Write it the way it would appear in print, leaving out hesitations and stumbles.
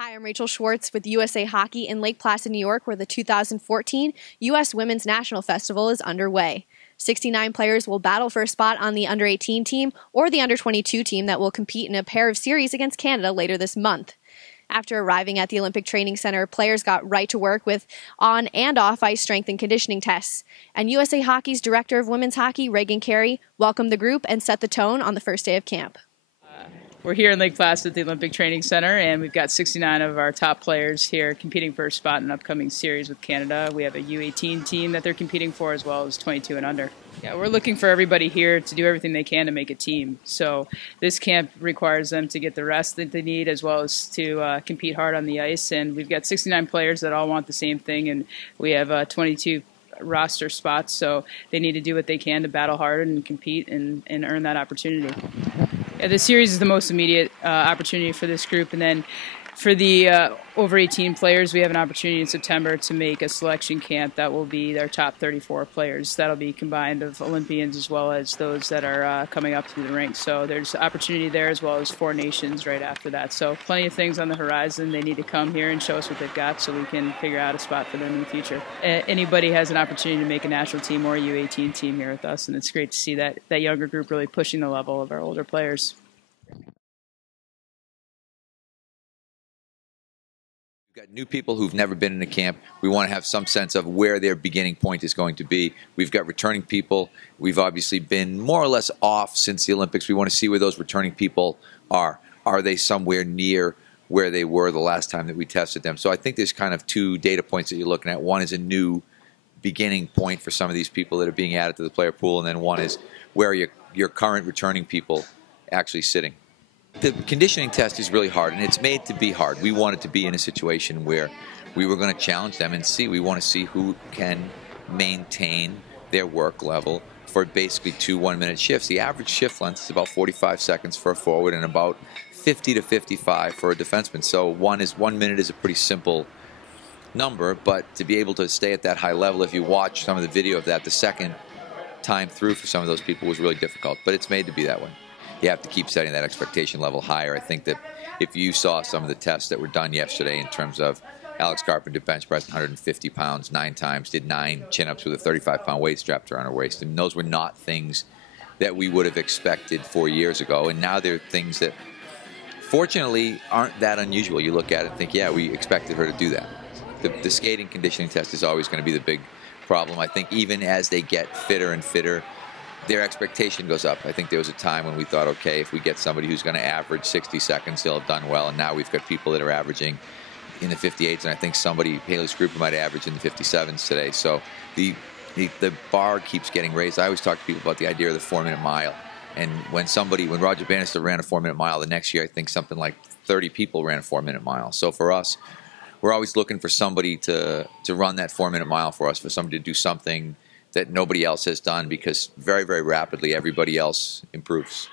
Hi, I'm Rachel Schwartz with USA Hockey in Lake Placid, New York, where the 2014 U.S. Women's National Festival is underway. 69 players will battle for a spot on the under-18 team or the under-22 team that will compete in a pair of series against Canada later this month. After arriving at the Olympic Training Center, players got right to work with on- and off-ice strength and conditioning tests. And USA Hockey's Director of Women's Hockey, Reagan Carey, welcomed the group and set the tone on the first day of camp. We're here in Lake Placid at the Olympic Training Center, and we've got 69 of our top players here competing for a spot in an upcoming series with Canada. We have a U18 team that they're competing for, as well as 22 and under. Yeah, we're looking for everybody here to do everything they can to make a team. So this camp requires them to get the rest that they need, as well as to compete hard on the ice. And we've got 69 players that all want the same thing, and we have 22 roster spots, so they need to do what they can to battle hard and compete and earn that opportunity. Yeah, the series is the most immediate opportunity for this group, and then for the over 18 players, we have an opportunity in September to make a selection camp that will be their top 34 players. That'll be combined of Olympians as well as those that are coming up through the ranks. So there's opportunity there, as well as 4 nations right after that. So plenty of things on the horizon. They need to come here and show us what they've got so we can figure out a spot for them in the future. Anybody has an opportunity to make a national team or a U18 team here with us, and it's great to see that younger group really pushing the level of our older players. We've got new people who've never been in a camp. We want to have some sense of where their beginning point is going to be. We've got returning people. We've obviously been more or less off since the Olympics. We want to see where those returning people are. Are they somewhere near where they were the last time that we tested them? So I think there's kind of 2 data points that you're looking at. One is a new beginning point for some of these people that are being added to the player pool, and then one is where are your current returning people actually sitting. The conditioning test is really hard, and it's made to be hard. We wanted to be in a situation where we were going to challenge them and see. We want to see who can maintain their work level for basically 2 one-minute shifts. The average shift length is about 45 seconds for a forward and about 50 to 55 for a defenseman. So 1 minute is a pretty simple number, but to be able to stay at that high level, if you watch some of the video of that, the second time through for some of those people was really difficult, but it's made to be that way. You have to keep setting that expectation level higher. I think that if you saw some of the tests that were done yesterday in terms of Alex Carpenter bench pressed 150 pounds 9 times, did 9 chin-ups with a 35-pound weight strapped around her waist, and those were not things that we would have expected 4 years ago, and now they're things that fortunately aren't that unusual. You look at it and think, yeah, we expected her to do that. The skating conditioning test is always going to be the big problem. I think even as they get fitter and fitter, their expectation goes up. I think there was a time when we thought, okay, if we get somebody who's going to average 60 seconds, they'll have done well. And now we've got people that are averaging in the 58s, and I think Haley Scruper might average in the 57s today. So the bar keeps getting raised. I always talk to people about the idea of the 4-minute mile. And when Roger Bannister ran a 4-minute mile, the next year I think something like 30 people ran a 4-minute mile. So for us, we're always looking for somebody to run that 4-minute mile for us, for somebody to do something that nobody else has done, because very, very rapidly everybody else improves.